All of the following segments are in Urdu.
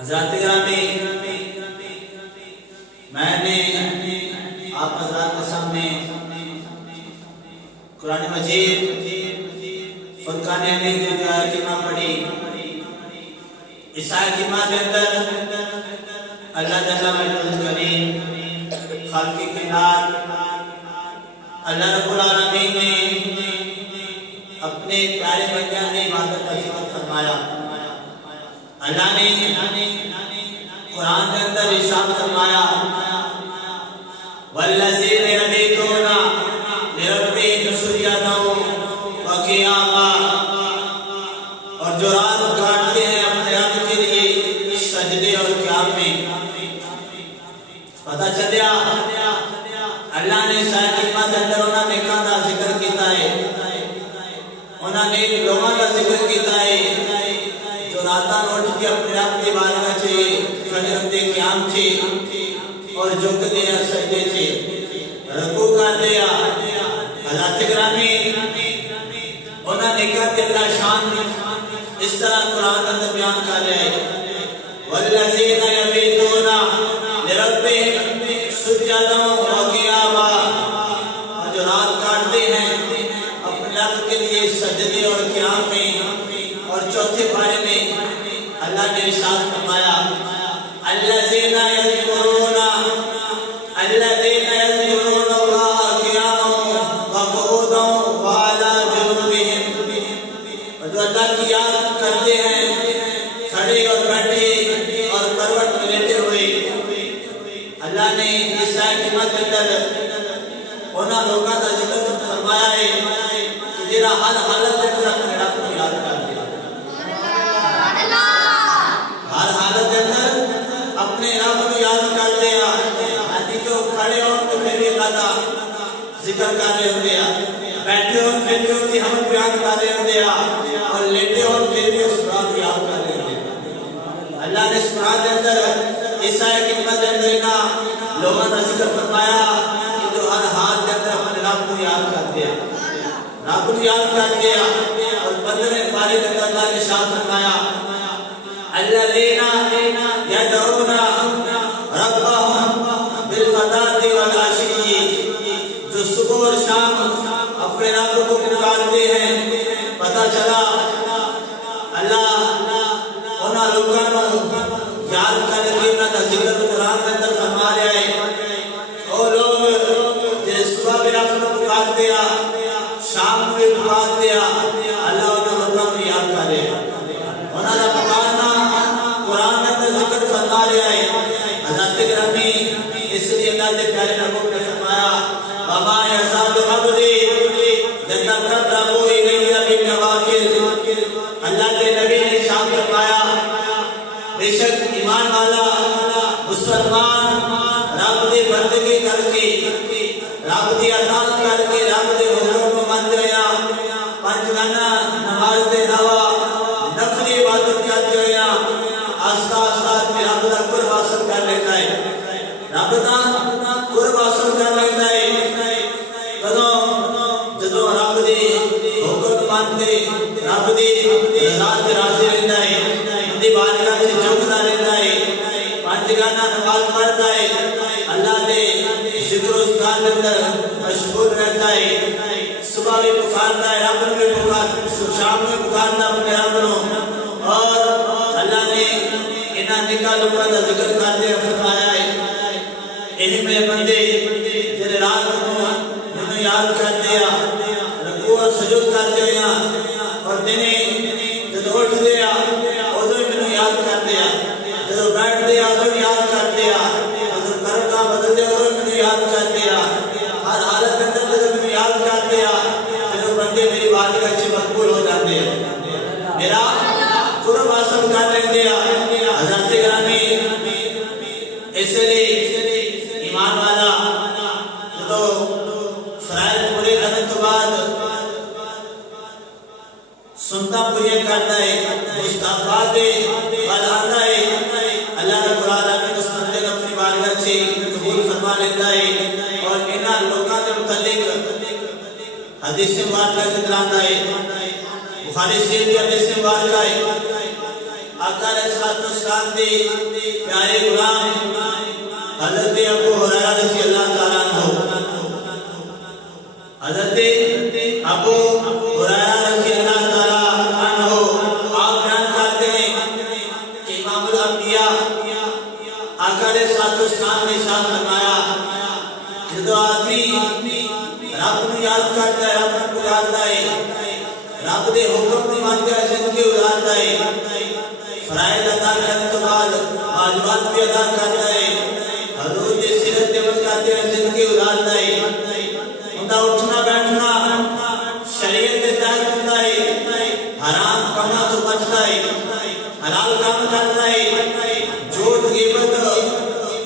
حضرات گرامی، میں نے آپ حضرات کے سامنے قرآن مجید فرقان حمید کی آیت کریمہ پڑھی۔ اس آیت کریمہ کے اندر اللہ تعالیٰ مجید کریم خالق کائنات اللہ رب العالمین نے اپنے پیارے بندیاں نے عبادت کا ذکر فرمایا۔ اللہ نے قرآن کے اندر ارشاد فرمایا والذین یبیتون لربہم سجدا وقیاما، اور جو رات کاٹتے ہیں اپنے رب کے لیے سجدے اور قیام میں۔ پتہ چلیا اللہ نے سارے کلمات اندر انہاں نیکاں دا ذکر کیتا ہے، انہاں نیک لوگاں دا ذکر کیتا ہے جو راتاں اٹھ کے اپنے رب کی بارگاہ چ فجر دے قیام چ اور جھکتے ہیں سجدے چ رکوع کرتے ہیں۔ حضرات گرامی، انہاں نیکاں تے اللہ شان اس طرح قرآن اندر بیان کر رہے ہیں والذین یبیتون لربہم سجدا وقیاما، اور جو رات کاٹتے ہیں اپنے رب کے لیے سجدے اور قیام میں۔ اور چوتھے پارے میں اللہ نے ارشاد فرمایا الذین یذکرون اللہ قیاما وقعودا وعلی جنوبہم، اور جو اللہ کی یاد کرتے ہیں کھڑے اور بیٹھے اور کروٹ میں لیٹے ہوئے۔ اللہ نے اس آیت کے اندر انہاں لوگوں کا ذکر فرمایا ہے کہ جنہاں ہر حالت میں اپنے رب کو یاد کرتے ہیں، ہر حالت کے اندر اپنے رب کو یاد کرتے ہیں۔ یعنی کہ وہ کھڑے ہوں تو پھر بھی اللہ کا ذکر کر رہے ہوتے ہیں، بیٹھے ہوں پھر بھی ان کی حمد بیان کر رہے ہوتے ہیں، اور لیٹے ہوں پھر بھی اس قرآن کو یاد کر رہے ہوتے ہیں۔ اللہ نے اس قرآن کے اندر اس آیت کریمہ کے اندر انہاں لوگوں کا ذکر فرمایا کہ جو ہر حال کے اندر اپنے رب کو یاد کرتے ہیں، رب کو یاد کرتے ہیں۔ اور 15 پارے کے اندر اللہ نے ارشاد فرمایا الذین یدعون ربہم بالغداۃ والعشی، جو صبح اور شام اپنے رب کو پکارتے ہیں۔ پتہ چلا اللہ انہاں لوگوں کو یاد کر کے انہاں کا ذکر قرآن کے اندر فرما رہا ہے۔ وہ لوگ جو صبح بھی رب کو پکارتے ہیں، شام کو بھی پکارتے ہیں، اللہ انہاں لوگوں کو یاد کر رہے ہیں۔ انہاں کا پکارنا قرآن کے اندر ذکر فرما رہا ہے۔ حضرات گرامی، اس لیے اللہ کے پیارے نبی نے فرمایا وما یزال عبدی یتقرب الی بالنوافل، اللہ کے نبی نے ارشاد فرمایا بے شک ایمان والا مسلمان رب کی بندگی کر کے، رب کی اطاعت کر کے، رب کے حکم کو مانتے ہویا، 5 گانا نماز کے علاوہ نفلی عبادت کرتے ہویا آہستہ آہستہ میں رب کا قرب حاصل کر لیتا ہے، رب کا قرب حاصل کر لیتا ہے۔ جدوں رب دی حکم مانتے، رب دی رضا تے راضی رہتا ہے، ان دی بارگاہ سے جھکتا رہتا ہے، 5 گانا نماز پڑھتا ہے، اللہ دے ذکر و اذکار کے اندر مشغول رہتا ہے، صبح بھی پکارتا ہے رب کو، بھی پکارتا، شام میں پکارتا اپنے رب کو۔ اور اللہ نے انہاں نکاح لوگوں کا ذکر کرتے ہیں فرمایا ہے اے میرے بندے جڑے رات کو مینوں یاد کرتے ہیں، رکوع اور سجود کرتے ہیں، اور دنے جدوں اٹھتے ہیں ادوں ہی مینوں یاد کرتے ہیں، جدوں بیٹھتے ہیں ادوں ہی یاد کرتے ہیں، جدوں کرتا بدلتے ادوں ہی مینوں یاد کرتے ہیں، ہر حالت کے اندر جدوں مینوں یاد کرتے ہیں پھر وہ بندے میری بارگاہ وچ مقبول ہو جاتے ہیں، میرا قرب حاصل کر لیتے ہیں۔ حضرات گرامی، اس لیے ایمان والا جدو فرائض پورے کرنے تو بعد سنتا پوری کرتا ہے، مستحبات آتا ہے، اللہ رب العالمین اس بندے کو اپنی بارگاہ سے قبول فرما لیتا ہے۔ اور انہاں لوگوں کے متعلق حدیث مبارکہ ذکر آتا ہے، بخاری شریف کی حدیث مبارکہ ہے آقا علیہ السلام دی پیارے غلام حضرت ابو ہریرہ رضی اللہ تعالیٰ عنہ، حضرت ابو ہریرہ رضی اللہ تعالیٰ عنہ آپ بیان کرتے ہیں کہ امام الانبیاء آقا علیہ السلام نے ارشاد فرمایا، جدو آدمی رب نو یاد کرتا ہے، رب نو پکارتا ہے، رب دے حکم نو مانتا ہے، زندگی گزارتا ہے، فرائض ادا کرنے کے بعد واجبات بھی ادا کرتا ہے، حضور کی سیرت عمل کرتے ہوئے زندگی گزارتا ہے، ان کا اٹھنا بیٹھنا شریعت کے تحت ہوتا ہے، حرام کاموں تو بچتا ہے، حلال کام کرتا ہے، جھوٹ غیبت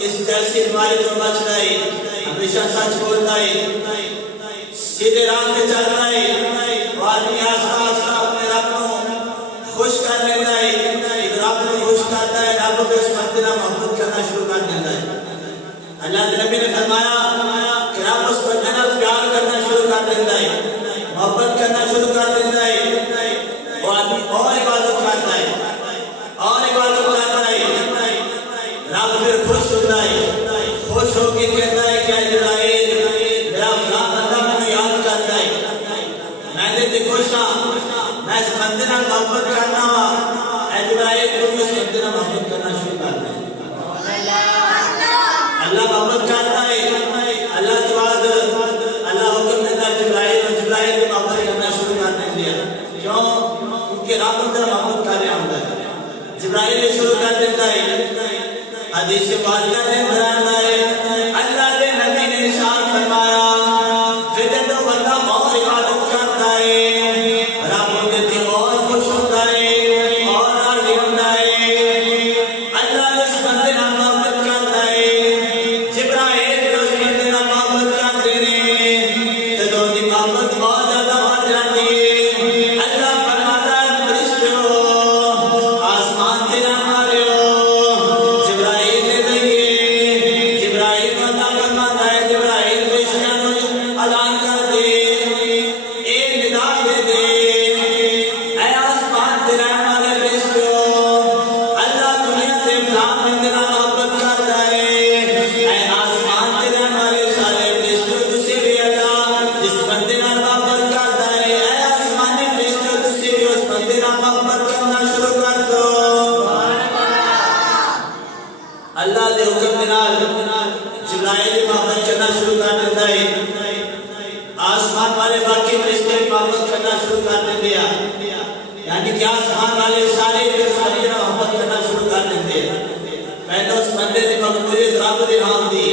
اس جیسی بیماری تو بچتا ہے، ہمیشہ سچ بولتا ہے، سیدھے راہ پہ چلتا ہے، وہ آدمی آہستہ آہستہ اپنے رب کو خوش کر لیتا ہے، رب کو خوش کرتا ہے، رب کو اس بندے نال محبت کرنا شروع کر دیتا ہے۔ اللہ کے نبی نے فرمایا کہ رب اس بندے نال پیار کرنا شروع کر دیتا ہے، محبت کرنا شروع کر دیتا ہے، وہ آدمی اور عبادت کرتا ہے، اور عبادت کرتا ہے، رب پھر خوش ہوتا ہے، خوش ہو کے کہتا ہے کہ اے جبرائیل میرا فلاں بندہ مجھے یاد کرتا ہے، میں نے خوش ہاں، میں اس بندے نال محبت کرنا وا، اے جبرائیل تم اس بندے نال محبت کرنا شروع کر دے۔ اللہ محبت کرتا ہے، اللہ کے بعد اللہ حکم دیتا ہے جبرائیل، اور جبرائیل نے محبت کرنا شروع کر دیا، کیوں؟ کیونکہ رب اندر محبت کر رہا ہوتا ہے، جبرائیل نے شروع کر دیتا ہے۔ حدیث پاک کا بیان ہے، اللہ کے نبی نے ارشاد فرمایا کہ جب بندہ اور عبادت کرتا ہے، رب ان سے اور خوش ہوتا ہے، اور راضی ہوتا ہے، اللہ اس بندے نال محبت کرتا ہے، جبرائیل اس بندے نال محبت کرتے ہیں، جب ان کی محبت بہت زیادہ بڑھ جاتی ہے، اللہ فرماتا ہے فرشتوں آسمان سے نہ مارو، جبرائیل نے دیے، جبرائیل کو اللہ فرماتا ہے جبرائیل فرشتوں کو اعلان کر دے، ایک ندا دے دے، اے آسمان سے رہنے والے فرشتوں، اللہ دنیا سے فلاں بندے نال محبت کرتا ہے، اے آسمان سے رہنے والے سارے فرشتوں تسی بھی اللہ جس بندے نال محبت کرتا ہے، اے آسمانی فرشتوں تسی بھی اس بندے نال محبت کرنا شروع کر دو۔ اللہ دے حکم دے نال جبرائیل محبت کرنا شروع کر دیتا ہے، آسمان والے باقی فرشتے بھی محبت کرنا شروع کر دیتے ہیں، یعنی کہ آسمان والے سارے فرشتے محبت کرنا شروع کر دیتے ہیں۔ پہلے اس بندے کی مقبولیت رب دے نام دی،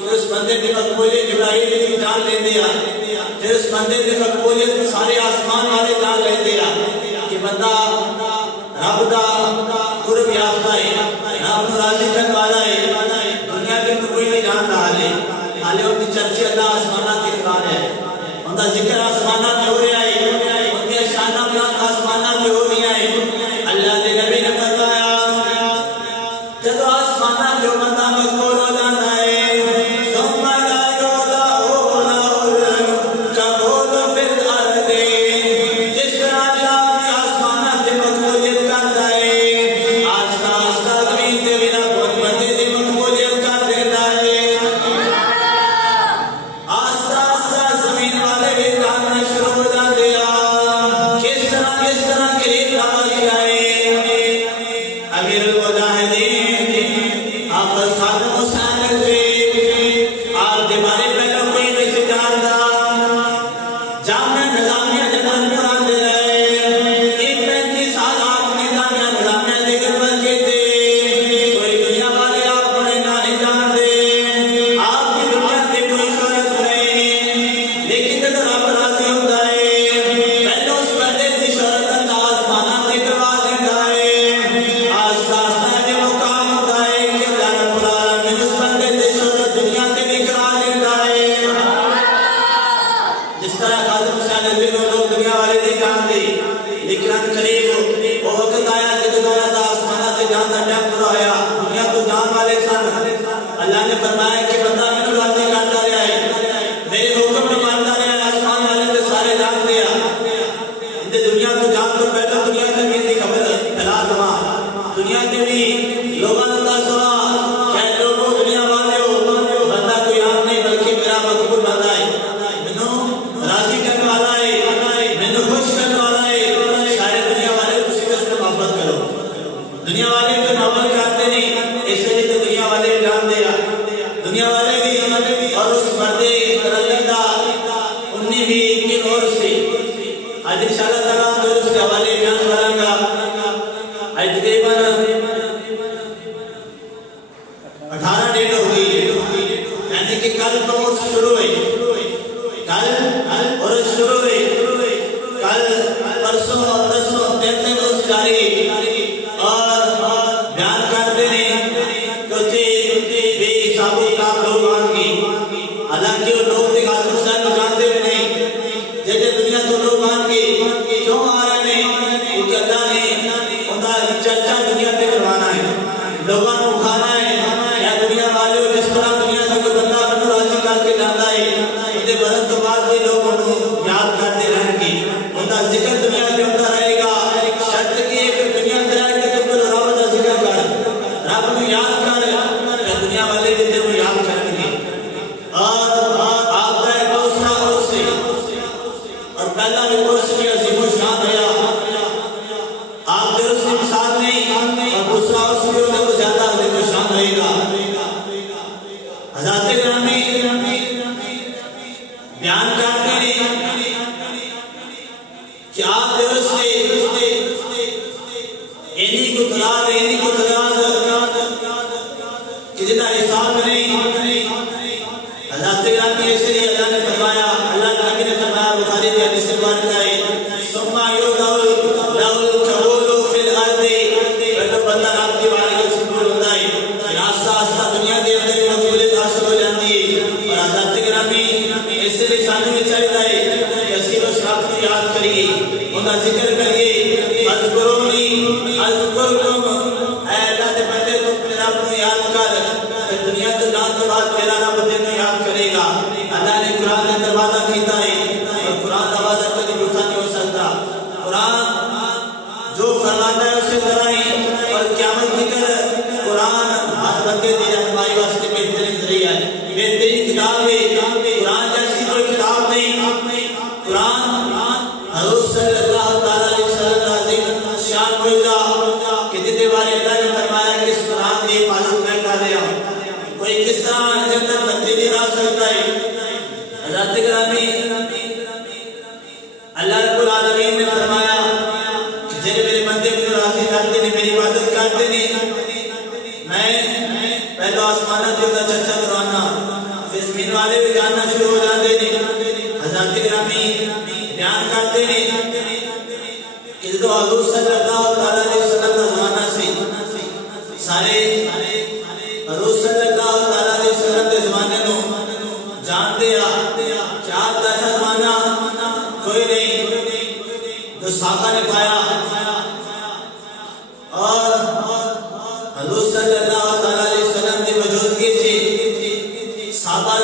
پھر اس بندے کی مقبولیت جبرائیل کی جان لیندے ہیں، پھر اس بندے کی مقبولیت سارے آسمان والے جان لیندے ہیں کہ بندہ رب دا قرب یافتہ ہے، رب نو راضی کرنے والا ہے، دنیا کے کوئی نہیں جانتا، حالے ان کی چرچے اللہ آسمانہ کے کار ہے، ان کا ذکر آسمانہ میں ہو رہا ہے، ان کے شانہ بلند آسمانہ میں ہو رہی ہے۔ اللہ کے نبی نے فرمایا جب آسمانہ جو بندہ مقبول ہو جاتا ہے، ثم لا يضع له القبول في الارض، جس طرح اللہ نے آسمانہ سے مقبولیت کرتا ہے، آہستہ آہستہ زمین سے بنا بہت بندے کی مقبولیت کر دیتا ہے، آہستہ آہستہ زمین والے بھی کامنا شروع ہو جاتے ہیں، کس طرح قریب آواز آئے، امیر المجاہدین حافظ خادم حسین رضوی، آپ کے بارے پہلے کوئی نہیں سے جانتا، جامعہ نظامیہ جنان پڑھا دے رہے، 35 سال آپ نے جامعہ نظامیہ دے کر پڑھے تھے، کوئی دنیا والے آپ کو نہیں جانتے، آپ کی دنیا سے کوئی شہرت نہیں، لیکن جب رب راضی ہوتا ہے پہلے اس بندے کی شہرت اللہ آسمانہ سے کروا دیتا ہے، آہستہ آہستہ یہ مقام ہوتا ہے کہ اللہ رب العالمین اس بندے کی شہرت دنیا سے بھی کرا دیتا ہے، جس طرح خادم حسین رضوی کو لوگ دنیا والے نہیں جانتے، لیکن ان قریب وہ وقت آیا کہ جب اللہ آسمانہ سے جان کا ٹائم پورا ہوا، دنیا تو جان والے سن، اللہ نے فرمایا کہ بندہ میں راضی کرتا رہا ہے، میرے حکم میں مانتا رہا ہے، آسمان والے سے سارے جان دیا، ان دنیا تو جان تو پہلے دنیا سے بھی خبر پھیلا دوا، دنیا کے بھی لوگوں کا سنا کہ لوگوں دنیا والے ہو بندہ کوئی آپ نہیں بلکہ میرا مقبول بندہ ہے منو راضی کرنے والا ہے منو خوش کرنے والا ہے سارے دنیا والے اسی کے ساتھ محبت کرو دنیا والے پھر محبت کرتے نہیں اس لیے تو دنیا والے جان دیا دنیا والے بھی اور اس مردے رلیدہ انہی بھی کن اور سے آج انشاءاللہ تعالیٰ تو اس کے حوالے بیان کریں گا آج تقریباً 18 ڈیٹ ہوگی یعنی کہ کل تو شروع ہوئی کل اور شروع ہوئی کل پرسوں اور ترسوں 3 روز جاری اور بیان کرتے ہیں کچھ بھی ثابت کام لوگ آنگی حالانکہ وہ لوگ دکھا دوسرا تو جانتے بھی نہیں جیسے دنیا تو لوگ آنگی کیوں آ رہے ہیں کیونکہ اللہ نے انہا چرچا دنیا پہ کروانا ہے لوگوں کو کھانا ہے یا دنیا والے جس طرح دنیا سے کوئی بندہ بنو راضی کر کے جاتا ہے انہیں بدن تو بعد بھی لوگ انہوں یاد کرتے رہیں گی انہا ذکر دنیا پہ ہوتا رہے گا شرط کی ہے کہ دنیا میں رہے کہ تم کو رب کا ذکر کر رب کو یاد کر کہ دنیا والے بھی تم کو یاد کریں گے اور آپ کا ایک دوسرا عرص سے اور پہلا بھی عرص کی عظیم و شان ہے آپ کے عرص کی مثال نہیں اور دوسرا عرص بھی ہونے کو زیادہ عظیم و شان رہے گا حضرت گرامی بیان کرتے ہیں کہ آپ کے عرص سے انہی کو تلال کہ جنہا حساب نہیں حضرت گرامی ایسے ہی اللہ نے فرمایا اللہ کے نبی نے فرمایا بخاری کے حدیث مبارک ہے ثم یودع له القبول فی الارض پہلے بندہ رب کی بارگاہ میں قبول ہوتا ہے پھر آہستہ آہستہ دنیا کے اندر مقبولیت حاصل ہو جاتی ہے اور حضرت گرامی ایسے لسانوں میں چلتا ہے کہ اسی بس رب کو یاد کریے ان کا ذکر کریے اذکرونی اذکرکم اے اللہ کے بندے تم اپنے رب کو یاد کر پھر دنیا تو جان تو بعد تیرا رب تمہیں یاد کرے گا اللہ نے قرآن نے دروازہ کیتا ہے اور قرآن دروازہ کبھی جھوٹا نہیں ہو سکتا قرآن جو فرماتا ہے اسے کرائیں اور قیامت کی کر قرآن ہر بندے دی رہنمائی واسطے بہترین ذریعہ ہے بہترین کتاب ہے قرآن جیسی کوئی کتاب نہیں قرآن حضور صلی اللہ علیہ وسلم عظیم شان ہوئیگا کہ جتنے بارے اللہ نے فرمایا کہ اس قرآن کی حفاظت میں کر دیا کوئی کس طرح جنت تبدیلی را سکتا ہے حضرت گرامی اللہ رب العالمین نے فرمایا کہ جنہیں میرے بندے کو راضی کرتے نہیں میری عبادت کرتے نہیں میں پہلو آسمانہ دیتا چرچا کروانا پھر زمین والے بھی جاننا شروع ہو جاتے نہیں حضرت گرامی بیان کرتے نہیں کہ جو حضور صلی اللہ علیہ وسلم کا زمانہ سے سارے حضور صلی اللہ علیہ وسلم کے زمانے کو جان دیا کہ آپ کا ایسا زمانہ کوئی نہیں جو صحابہ نے پایا اور حضور صلی اللہ علیہ وسلم کی موجودگی سے صحابہ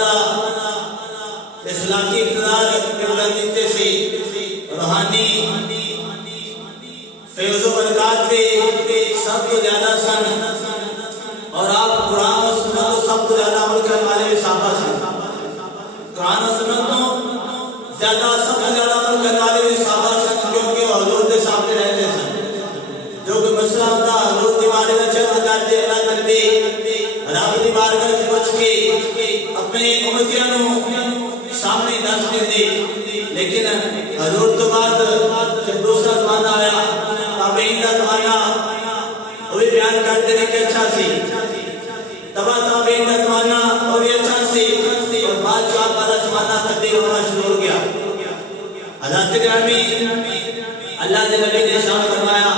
اخلاقی اقتدار کے بلندی سے روحانی فیض و برکات سے سب کو زیادہ سن اور آپ قرآن و سنت کو سب کو زیادہ عمل کرنے والے بھی صحابہ سے قرآن و سنت کو زیادہ سب کو زیادہ عمل کرنے والے بھی صحابہ سے کیونکہ وہ حضور کے سامنے رہتے سن جو کہ مسئلہ ہوتا حضور کی بارگاہ چلتا کرتے اللہ کرتے رب کی بارگاہ سے بچ کے اپنے امتیاں سامنے دس دیتے لیکن حضور تو بعد پھر دوسرا زمانہ آیا تابعین کا زمانہ وہ بھی بیان کرتے ہیں کہ اچھا سی تبا تابعین کا زمانہ اور یہ اچھا سی اور بعد جو آپ کا زمانہ تبدیل ہونا شروع ہو گیا حضرت گرامی اللہ نے نبی نے شان فرمایا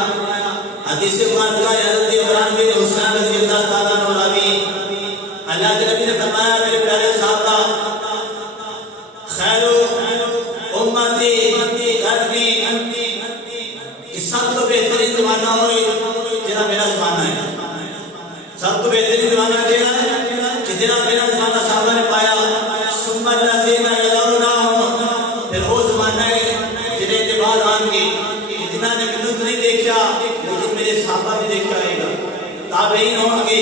حدیث مبارکہ حضرت عمران بن حسین رضی اللہ تعالیٰ عنہ راوی اللہ کے نبی نے فرمایا میرے پیارے صحابہ خیر امتی قرنی کہ سب کو بہترین زمانہ ہوئی جنہا میرا زمانہ ہے سب کو بہترین زمانہ کیا ہے کہ جنہا میرا زمانہ صحابہ نے پایا ثم الذین یلونہم پھر وہ زمانہ ہے جنہیں اعتبار آن کی جنہاں نے منت نہیں دیکھا لیکن میرے صحابہ بھی دیکھا آئے گا تابعین ہوں گے،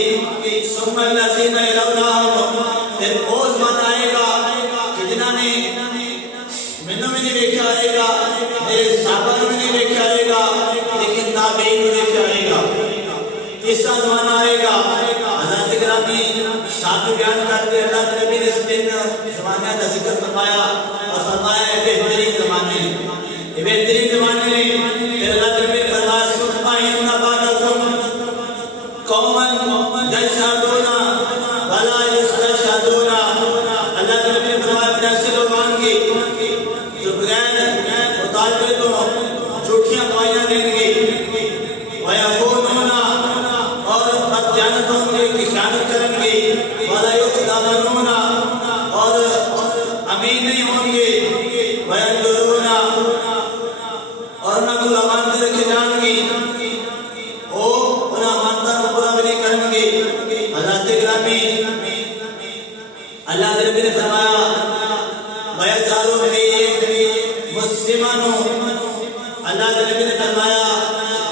ثم الذین یلونہم، پھر وہ زمانہ آئے گا کہ جنہاں نے مینوں بھی نہیں دیکھا آئے گا، میرے صحابہ نے بھی نہیں دیکھا آئے گا، لیکن تابعین نے دیکھا آئے گا۔ تیسرا زمانہ آئے گا، حضرت گرامی صاحب بیان کرتے اللہ کے نبی نے اس دن زمانے کا ذکر فرمایا اور فرمایا ہے بہترین زمانے، یہ بہترین زمانے پھر اللہ کے نبی نے فرمایا ثم ان بعدکم قوما یشہدون ولا یستشہدون، اللہ کے نبی نے فرمایا پھر ایسے لوگ آئیں گے جو بغیر مطالبے تو جھوٹیاں گواہیاں دیں گے، وَيَخُونُونَ اور بددیانت ہوں گے کہ خیانت کریں گے، وَلَا يُؤْتَمَنُونَ اور امین نہیں ہوں گے، وَيَنْظُرُونَ اور نہ کوئی امانت رکھے جائیں گے، وہ انہیں امانتوں کو پورا بھی نہیں کریں گے۔ حضرت گرامی اللہ کے نبی نے فرمایا وَيَجْعَلُ فِيهِمْ مُسْلِمًا، اللہ کے نبی نے فرمایا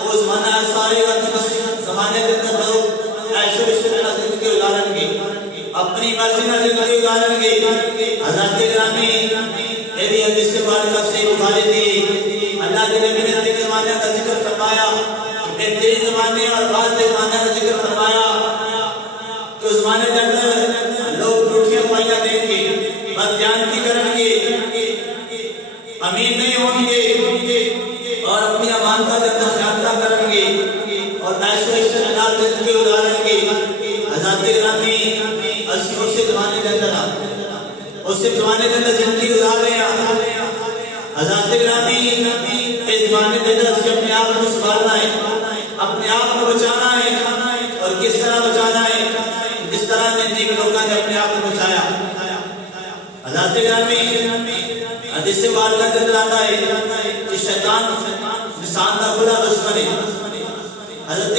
وہ زمانہ ایسا آئے گا کہ اس زمانے کے اندر لوگ عیش و عشرت نہ زندگی گزاریں گے، اپنی مرضی نہ زندگی گزاریں گے۔ حضرت گرامی یہ بھی حدیث مبارکہ سے بخاری دی، اللہ کے نبی نے تین زمانے کا ذکر فرمایا، بہترین زمانے اور بعض زمانے کا ذکر فرمایا کہ اس زمانے کے اندر لوگ جھوٹیاں گواہیاں دیں گے، بددیانتی کریں گے، امین نہیں ہوں گے اور اپنی امانتوں کے اندر خیانت کریں گے اور عیش و عشرت کے ساتھ زندگی گزاریں گے۔ حضرت گرامی اسی زمانے کے اندر اسی زمانے کے اندر زندگی گزار رہے ہیں۔ حضرت گرامی اس زمانے کے اندر اپنے آپ کو سنبھالنا ہے، اپنے آپ کو بچانا ہے، اور کس طرح بچانا ہے؟ جس طرح نیک لوگوں نے اپنے آپ کو بچایا۔ حضرت گرامی حدیث مبارکہ کے اندر آتا ہے کہ شیطان انسان کا بڑا دشمن ہے۔ حضرت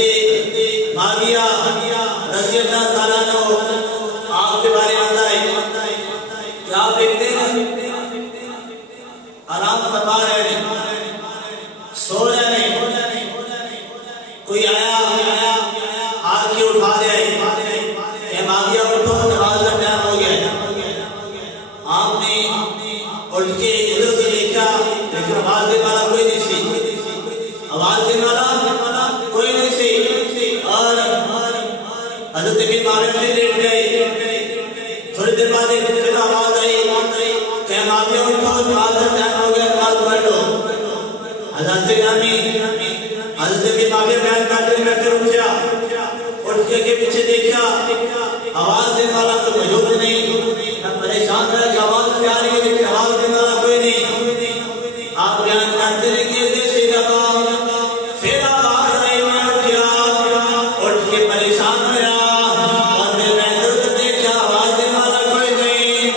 معاویہ رضی اللہ تعالیٰ عنہ آپ کے بارے میں آتا ہے کہ آپ ایک دن آرام فرما رہے ہیں، سو رہے ہیں، کوئی آیا آ کے اٹھا دیا کہ معاویہ اٹھو نماز کا ٹائم ہو گیا۔ آپ نے اٹھ کے ادھر ادھر دیکھا لیکن آواز دینے والا کوئی نہیں سی، آواز دینے والا کوئی نہیں سی، اور حضرت بن معاویہ پھر لیٹ گئے۔ تھوڑی دیر بعد ایک پھر آواز آئی کہ معاویہ اٹھو نماز کا ٹائم ہو گیا، نماز پڑھ لو۔ حضرت گرامی حضرت بن معاویہ بیان کرتے ہیں میں پھر اٹھ کے آگے پیچھے دیکھا، آواز دینے والا تو موجود نہیں، میں پریشان رہا کہ آواز بھی آ رہی ہے لیکن آواز دینے والا کوئی نہیں۔ آپ بیان کرتے ہیں کہ دوسری دفعہ پھر آواز آئی، میں اٹھ کے پریشان ہوا اور پھر میں ادھر ادھر دیکھا، آواز دینے والا کوئی نہیں۔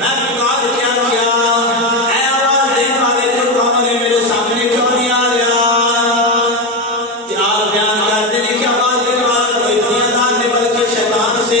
میں پکار کیا اے آواز دینے والے تو کون ہے، میرے سامنے کیوں نہیں آ رہا؟ کہ آپ بیان کرتے ہیں کہ آواز دینے والا کوئی دنیا دار نہیں بلکہ شیطان سے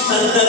70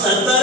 70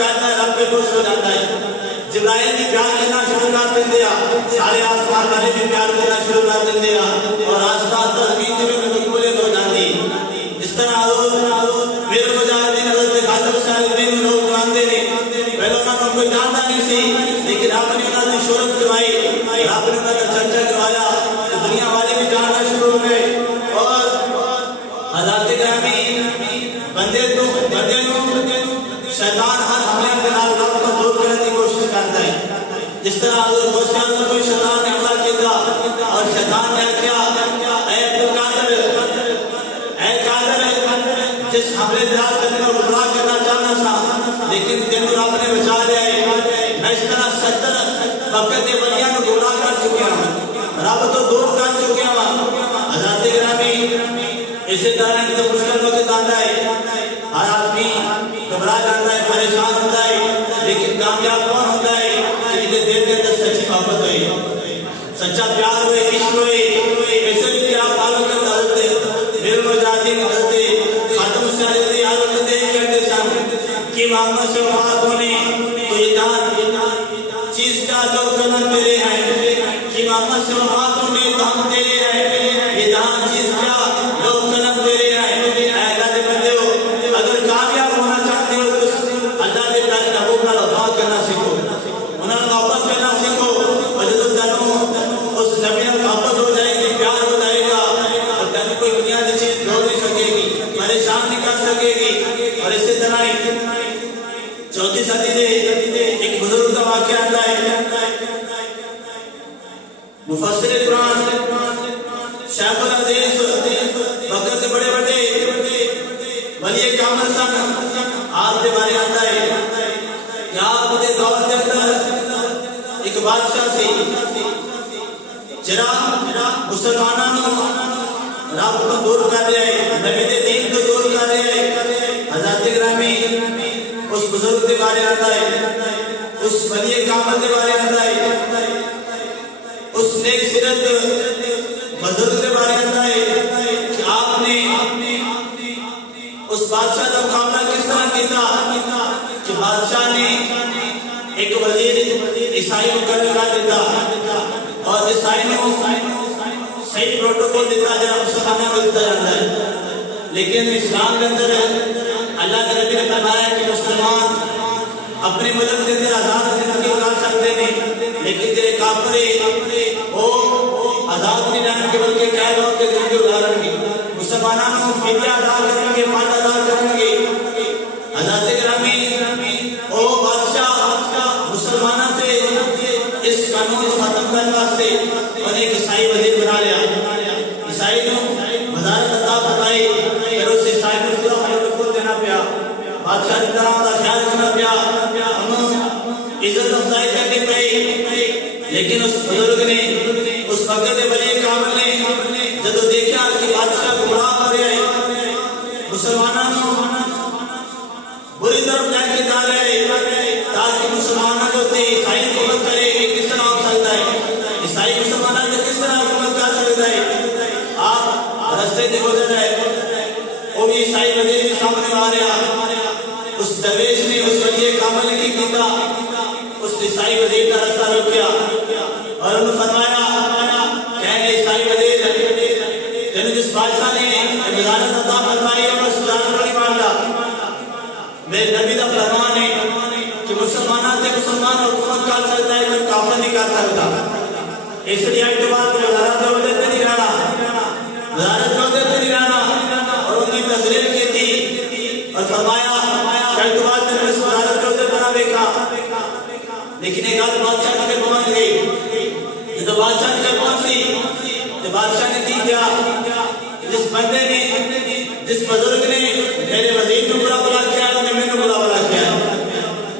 کہتا ہے رب بھی خوش ہو جاتا ہے. جبرائیل بھی پیار کرنا شروع کر دیتے ہیں, سارے آسمان والے بھی پیار کرنا شروع کر دیتے ہیں, اور آستہ آستہ زمین کی بھی مقبولیت ہو جاتی. اس طرح میرے مجاہدین حضرت خاتم صالحین لوگ جانتے نہیں, پہلے انہوں نے کوئی جانتا نہیں سی, لیکن آپ نے انہوں نے شہرت کروائی, آپ نے انہوں نے چرچا کروایا, دنیا والے بھی جاننا شروع ہو گئے. اور حضرت گرامی بندے شیطان ہر حملے کے نال رب کو دور کرنے کی کوشش کرتا ہے. جس طرح حضرت غوث پر کوئی شیطان نے حملہ کیا اور شیطان نے کیا, اے عبدالقادر, اے قادر, جس حملے دلال کرنے کو گمراہ کرنا چاہنا تھا, لیکن تینوں رب نے بچا لیا ہے. میں اس طرح 70 وقت ولیاں کو گمراہ کر چکیا ہوں, رب تو دور کر چکیا ہوں. حضرت گرامی اسی طرح کی تو مشکل وقت آتا ہے, ہر آدمی گھبرا جاتا ہے, پریشان ہوتا ہے, لیکن کامیاب کون ہوتا ہے کہ جنہیں دل کے اندر سچی محبت ہوئی, سچا پیار ہوئے, عشق ہوئے. ایسے بھی آپ فالو کرتا ہوتے میرے مجاہدین حضرت خاتم صالحین حضرت کہتے سن کہ محمد سے وفات ہونے تو یہ جان چیز کا جو کنن تیرے ہیں, کہ محمد سے وفات ہونے تو ہم تیرے ہیں, یہ جان چیز کا جو کنن تیرے ہیں. اے اللہ کے بندے ہو, اگر کامیاب ہونا چاہتے ہو تو اللہ کے پیارے محبوب کا وفا کرنا سیکھو, انہاں نے محبت کرنا سیکھو, اور جب تنو اس نبی نے محبت ہو جائے گی, پیار ہو جائے گا, اور تنو کوئی بنیادی چیز چھوڑ نہیں سکے گی, پریشان نہیں کر سکے گی. اور اسی طرح چوتھی صدی میں ایک بزرگ کا واقعہ آتا ہے. مفسر قرآن شیخ الحدیث وقت بڑے بڑے ولی کامل سن, آپ کے بارے آتا ہے کہ آپ کے دور کے اندر ایک بادشاہ سی جرا مسلمانوں رب کو دور کر رہے ہیں, نبی کے دین کو دور کر رہے ہیں. حضرت گرامی اس بزرگ کے بارے آتا ہے, اس ولی کامل کے بارے آتا ہے, اس نیک سیرت بزرگ کے بارے آتا ہے کہ آپ نے اس بادشاہ کا مقابلہ کس طرح کیتا کہ بادشاہ نے ایک وزیر عیسائی مقرر کر دیتا, اور عیسائی نے صحیح پروٹوکول دیتا جہاں مسلمانوں کو دیتا جاتا ہے. لیکن اسلام کے اندر اللہ کے نبی نے فرمایا کہ مسلمان اپنے ملک کے اندر آزاد زندگی کر سکتے ہیں, لیکن تیرے کافر وہ آزاد نہیں رہنے کے بلکہ قید ہو کے زندگی گزاریں گے, مسلمانوں کو فدیہ ادا کریں گے, فائدہ ادا کریں گے. حضرت گرامی وہ بادشاہ مسلمانوں سے اس قانون کو ختم کرنے واسطے انہیں ایک عیسائی وزیر بنا لیا. عیسائی نے وزارت عطا فرمائی, پھر اس عیسائی کو پورا پروٹوکول دینا پیا, بادشاہ کی طرح کا خیال رکھنا پیا, انہوں عزت افزائی کرنی پئی. لیکن اس بزرگ نے, اس وقت ولی کامل نے جب دیکھا کہ بادشاہ گمراہ ہو رہا ہے, مسلمانوں بری طرف لے کے جا رہے ہیں, تاکہ مسلمانوں جو تھے عیسائی حکومت کرے کہ کس طرح ہو سکتا ہے, عیسائی مسلمانوں نے کس طرح حکومت کر سکتا ہے. آپ رستے سے گزر رہے, وہ بھی عیسائی وزیر کے سامنے آ رہا, اس درویش نے اس ولی کامل نے کی کیتا, اس عیسائی وزیر کا راستہ روکیا اور انہوں نے فرمایا کہ اے عیسائی وزیر, تینوں جس بادشاہ نے وزارت عطا فرمائی ہے اس وزارت کو نہیں مانتا. میرے نبی کا فرمان ہے کہ مسلمانوں سے مسلمان حکومت کر سکتا ہے, کوئی کافر نہیں کر سکتا. اس لیے اعتبار کو وزارت عہدے پہ نہیں رہنا, وزارت عہدے پہ نہیں رہنا, اور ان کی تذلیل کی تھی اور فرمایا کہ اعتبار نے اس وزارت عہدے بنا دیکھا. لیکن ایک آدھ بادشاہ کے پہنچ گئی, جب بادشاہ کے پہنچی تو بادشاہ نے کی کیا, جس بندے نے, جس بزرگ نے میرے وزیر کو برا بلا کیا, انہوں نے میرے کو برا بلا کیا.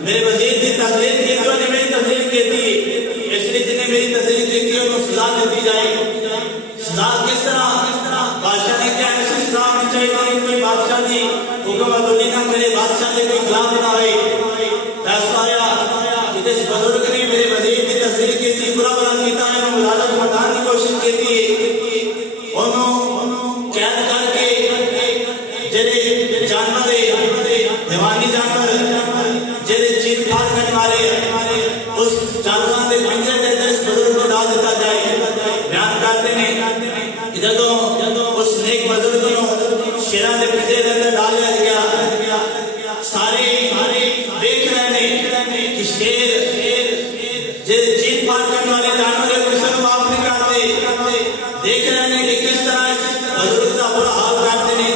میرے وزیر کی تذلیل کی تھی, انہوں نے میری تذلیل کی تھی, اس لیے جنہیں میری تذلیل کی تھی انہوں سزا دیتی جائے. سزا کس طرح؟ بادشاہ نے کیا ایسی سزا ہونی چاہیے کہ کوئی بادشاہ کی حکم عدولی نہ کرے, بادشاہ کے کوئی خلاف نہ ہوئے. فیصلہ آیا کہ جس بزرگ نے میرے وزیر کی تذلیل کی تھی, برا بلا کیتا ہے, انہوں ولادت مٹانے کی کوشش کی تھی, انہوں قید کر کے جڑے جانور, حیوانی جانور جڑے پار کرنے والے اس جانوراں دے پنجرے دے اندر اس بزرگ کو ڈال دیتا جائے. بیان کرتے ہیں کہ جدوں اس نیک بزرگ کو شیراں دے پنجرے دے اندر ڈال دیا گیا سارے دیکھ رہے ہیں کہ شیر جیت پار کرنے والے جانور ہے کسی کو معاف نہیں کرتے. دیکھ رہے ہیں کہ کس طرح اس بزرگ کا برا حال کرتے ہیں,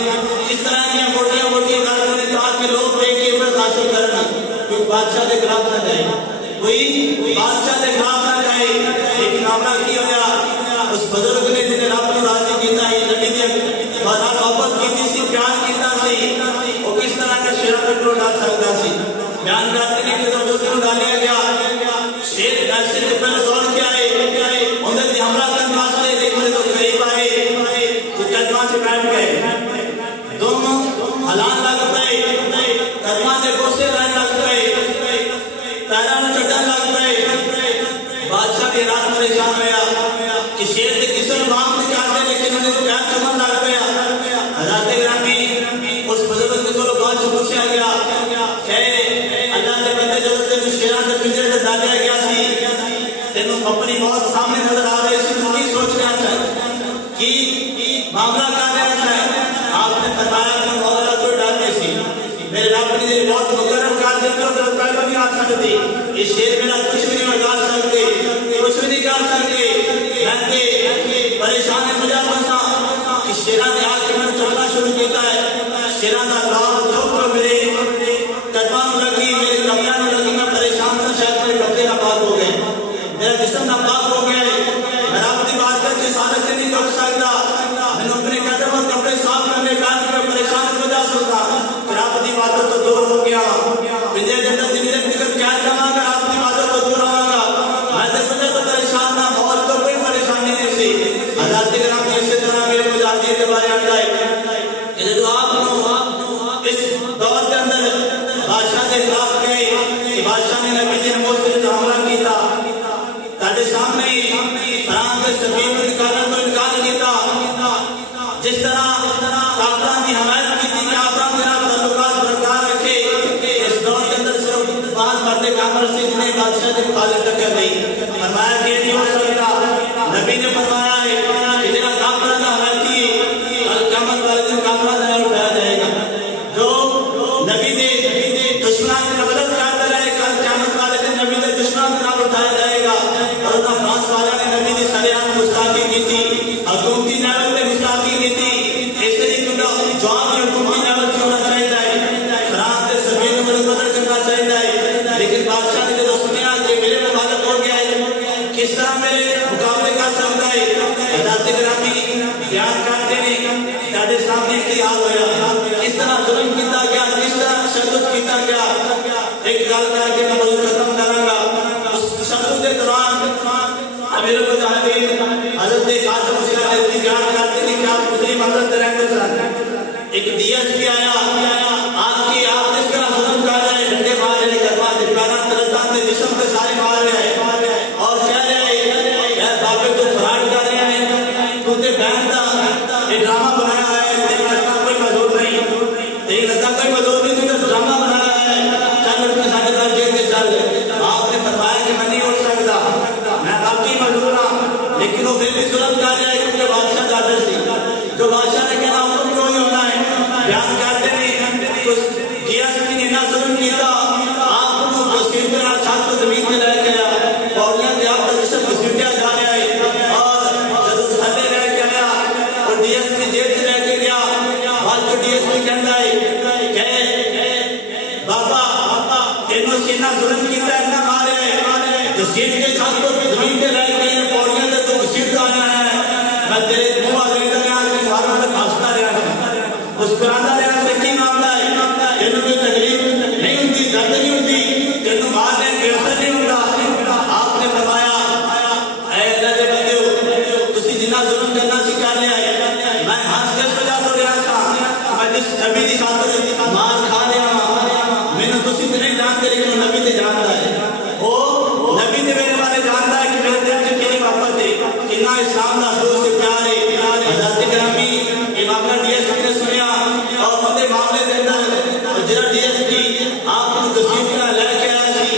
کس طرح کی موٹیاں کرتے ہیں تاکہ لوگ دیکھ کے عبرت حاصل کرنا. کوئی بادشاہ کے خلاف نہ جائے, کوئی بادشاہ کے خلاف نہ جائے. لیکن معاملہ کی ہوا اس بزرگ نے جنہیں رب کو راضی کیتا ہے نبی نے محبت کی سی, پیار کیتا سی, وہ کس طرح کا شیر پٹرو ڈال سکتا سی. بیان کرتے ہیں کہ جب بزرگ کو ڈالیا گیا شیر ایسے سے پہلے دوڑ کے آئے انہیں بھی حملہ کرنے واسطے دیکھنے تو قریب آئے تو قدمہ سے بیٹھ گئے, دونوں ہلان لگ پئے, قدمہ سے گوشے رہنے لگ پئے, پیران چٹن لگ پئے. بادشاہ کے رات پریشان ہوا کہ شیر کے کسی نے معاف نہیں کرتے لیکن انہیں تو پیر چمن لگ پیا. حضرت گرامی اس بزرگ کو بات سے پوچھا گیا کہ اللہ کے بندے جو تینوں شیران کے پنجرے میں ڈالیا گیا سی, تینوں اپنی موت سامنے نظر آ رہی سی, تو کی سوچ رہا تھا کہ معاملہ کر رہا تھا. آپ نے فرمایا کہ مولا کو ڈالنے سی میرے رب نے میری موت مقرر کر دی تو پہلے نہیں آ سکتی. یہ شیر میرا کچھ بھی نہیں بگاڑ سکتے, کچھ بھی نہیں کر سکتے. میں پریشان ہو جاتا تھا کہ شیران نے آ کے میں نے چلنا شروع کیتا ہے. شیران کا لاب چوک میرے قدموں لگی, میرے کپڑے میں لگی. میں پریشان تھا, شاید میرے کپڑے ناپاک ہو گئے, میرا جسم ناپاک ہو گیا. میں رب کی بات کر کے حالت سے نہیں روک سکتا. میں نے اپنے قدم اور کپڑے صاف کرنے کا پریشان سے وجہ سے ہوتا. رب کی بات تو دور ہو گیا. پنجرے کے اندر دن دن نکل کیا جمع کر آپ کی بات تو دور آؤں گا. میں تو سمجھے تو پریشان نہ, موت تو کوئی پریشانی نہیں سی. حضرت کرام نے اسی طرح میرے مجاہدین کے بارے آتا ہے کہ جو آپ اس دور کے اندر بادشاہ کے خلاف گئے کہ بادشاہ نے نبی جی نے موسیقی کا حملہ کیتا, تاڑے سامنے فران کے سفیر میں نکالنا تو انکار کیتا. جس طرح کافران کی حمایت کی تھی, کافران کے نام تعلقات برقرار رکھے. اس دور کے اندر صرف بات مرد کامر سے جنہیں بادشاہ کے مخالف ٹکر نہیں. فرمایا کہ نہیں ہو سکتا. نبی نے فرمایا ہے کہ جنہاں کافران کا حمایتی قیامت والے دن کافران کا حمایت اٹھایا جائے گا. جو نبی نے دشمنان کی مدد کرتا رہے, کل قیامت والے دن نبی نے دشمنان کے نام اٹھایا جائے گا. اور اتنا فرانس والا نے نبی نے سریعان گستاخی کی تھی, حکومتی لیول پہ گستاخی کی تھی. اس لیے کیونکہ جواب حکومتی لیول سے ہونا چاہیے, فرانس کے سفیر کو مدد کرنا چاہیے. لیکن بادشاہ نے جو سنیا کہ میرے مخالف ہو گیا ہے, کس طرح میرے مقابلے کر سکتا ہے. حضرت گرامی بیان کرتے ہیں تیرے سامنے کی حال ہویا, کس طرح ظلم کیتا گیا, کس طرح تشدد کیتا گیا. ایک گل کر کے میں موضوع ختم کروں گا. اس تشدد کے دوران امیر المجاہدین حضرت خاتم الانبیاء نے بیان کرتے ہیں کہ آپ مسلم حضرت رہتے سن, ایک ڈی ایس پی آیا, آپ کی آپ جس طرح ظلم کر رہے ہیں, ڈنڈے مار رہے, کروا دے, پیرا ترتان دے, جسم پہ سارے مار رہے ہیں اور کہہ رہے ہیں بابے تو فراڈ کر رہے ہیں, تو تے بہن دا یہ ڈرامہ بنایا ہے, تیری لگتا کوئی مزور نہیں, تیری لگتا کوئی مزور نہیں, تو ڈرامہ بنایا ہے, چل اٹھ کے سارے در جیل کے چل. آپ نے فرمایا کہ میں نہیں اٹھ سکتا, میں آپ کی مزور ہوں. لیکن وہ پھر بھی ظلم کر رہے ہیں کیونکہ بادشاہ دادر سی, جو بادشاہ نے کہنا حکم کیوں ہی ہونا ہے. بیان کرتے نہیں کچھ جی ایس پی نے نہ ظلم کیتا, آپ کو گسیٹ پہ چھت کو زمین پہ لے گیا, پوڑیاں سے آپ کا جسم گسیٹیا جا رہا ہے اور جب تھلے رہ کے آیا اور ڈی ایس پی جیل سے رہ کے گیا. بعد جو ڈی ایس پی کہتا ہے کہ بابا تینوں سینہ ظلم کیتا ہے, نہ مارے, جو سیٹ کے چھت کو زمین پہ لے کے پوڑیاں سے تو گسیٹ آیا ہے, میں تیرے منہ آگے رہا کہ ماروں میں پھانستا رہا, مسکراتا رہا سے کی معاملہ ہے. تینوں کوئی تکلیف نہیں ہوتی, درد نہیں ہوتی, تینوں مارنے کے اثر نہیں ہوتا. آپ نے فرمایا اے اللہ کے بندے, تسی جنہ ظلم کرنا سکھا لیا ہے, میں ہنس کے سجا تو رہا سا, میں جس نبی دی خاطر مار کھا رہا, میں نے تسی تے نہیں جانتے لیکن نبی تے جانتا ہے. وہ نبی تے میرے بارے جانتا ہے کہ میرے دل سے کتنی محبت ہے, کتنا اسلام دا حضور سے پیار ہے. حضرت گرامی یہ معاملہ ڈی ایس پی نے سنیا اور اندر معاملے کے اندر جڑا ڈی ایس پی آپ کو گسیٹ لے کے آیا سی,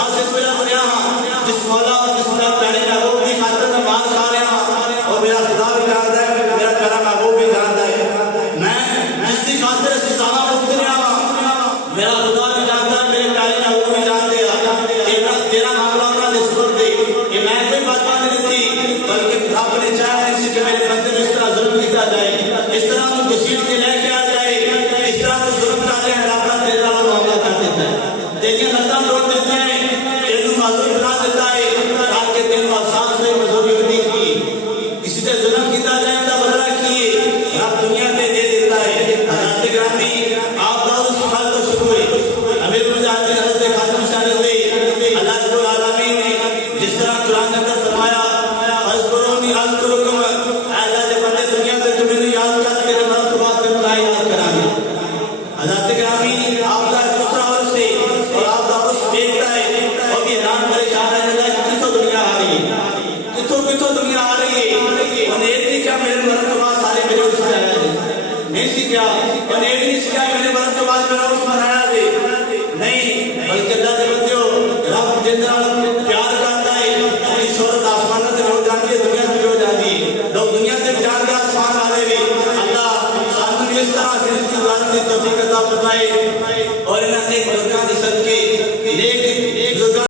خاص ہویا دنیا جس مولا اور جس طرح پیارے محبوب کی خاطر میں مال کھا رہا ہوں اور میرا خدا بھی جانتا ہے میرا پیارا محبوب بھی جانتا ہے میں جس کی خاطر سے زیادہ مفت رہا ہوں میرا خدا بھی جانتا ہے میرے پیارے محبوب بھی جانتے ہیں تیرا معاملہ انہوں نے سن دے کہ میں کوئی بات نہیں تھی بلکہ رب نے چاہا نہیں کہ میرے بندے میں اس طرح ظلم کیا جائے اس طرح تو گسیٹ کے لے کے آ جائے اس طرح تو ظلم کرتے ہیں رب نے تیرا معاملہ کر دیتا ہے تیری لتاں توڑ دیتا ہے تینوں معذور بنا دیتا ہے تاکہ تینوں آسان سے مزوری ہوتی کی کسی سے ظلم کیا جائے تو بدلہ کیے رب دنیا میں دے دیتا ہے حضرت گرامی آپ دا اس حال تو شروع ہوئے امیر مجاہد حضرت خاتم شاہد ہوئے اللہ رب العالمین نے جس طرح قرآن اندر فرمایا فاذکرونی اذکرکم اللہ دے بندے دنیا میں تمہیں یاد کر کے مرتبہ تمہیں یاد کرانگے حضرت گرامی آپ دا دوسرا عرص ہے اور آپ دا عرص دیکھتا ہے اور بھی حیران پریشان ہے اللہ کہ کتوں دنیا آ رہی ہے کتوں دنیا آ رہی ہے انہیں ایک نہیں کیا میرے مرتبہ سارے میرے عرص آیا ہے نہیں سیکھا انہیں ایک نہیں سیکھا میرے مرتبہ میرا عرص منایا دے نہیں بلکہ اللہ دے بندیو رب جندرہ